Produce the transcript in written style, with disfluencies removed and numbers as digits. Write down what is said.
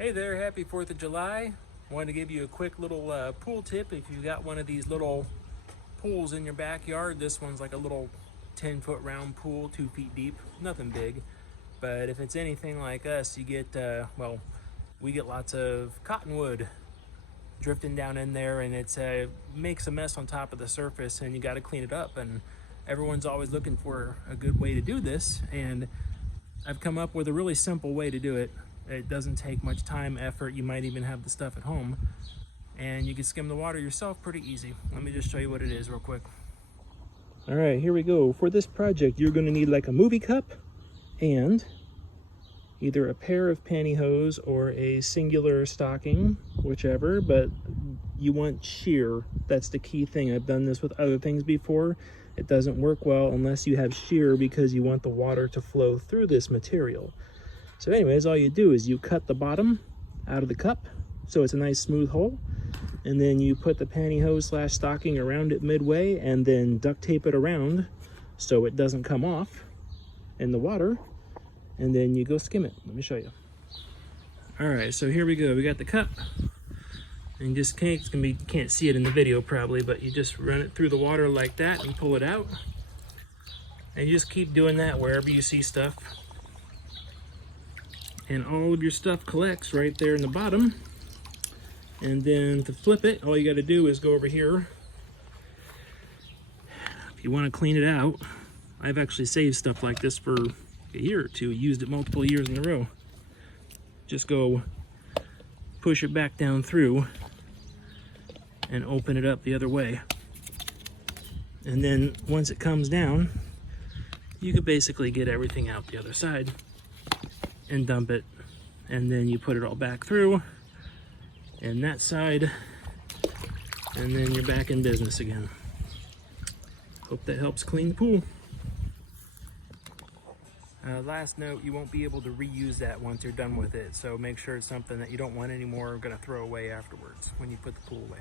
Hey there, happy 4th of July. Wanted to give you a quick little pool tip. If you've got one of these little pools in your backyard, this one's like a little 10-foot round pool, 2 feet deep, nothing big. But if it's anything like us, you get, we get lots of cottonwood drifting down in there, and it's makes a mess on top of the surface, and you got to clean it up. And everyone's always looking for a good way to do this, and I've come up with a really simple way to do it. It doesn't take much time, effort. You might even have the stuff at home, and you can skim the water yourself pretty easy. Let me just show you what it is real quick. All right, here we go. For this project, you're going to need like a movie cup and either a pair of pantyhose or a singular stocking, whichever, but you want sheer. That's the key thing. I've done this with other things before. It doesn't work well unless you have sheer, because you want the water to flow through this material. So anyways, all you do is you cut the bottom out of the cup so it's a nice smooth hole, and then you put the pantyhose / stocking around it midway, and then duct tape it around so it doesn't come off in the water, and then you go skim it. Let me show you. All right, so here we go. We got the cup, and just can't see it in the video probably, but you just run it through the water like that and pull it out, and you just keep doing that wherever you see stuff. And all of your stuff collects right there in the bottom. And then to flip it, all you got to do is go over here. If you want to clean it out, I've actually saved stuff like this for a year or two, used it multiple years in a row. Just go push it back down through and open it up the other way. And then once it comes down, you could basically get everything out the other side and dump it, and then you put it all back through and that side, and then you're back in business again. Hope that helps clean the pool. Last note, you won't be able to reuse that once you're done with it, so make sure it's something that you don't want anymore or going to throw away afterwards when you put the pool away.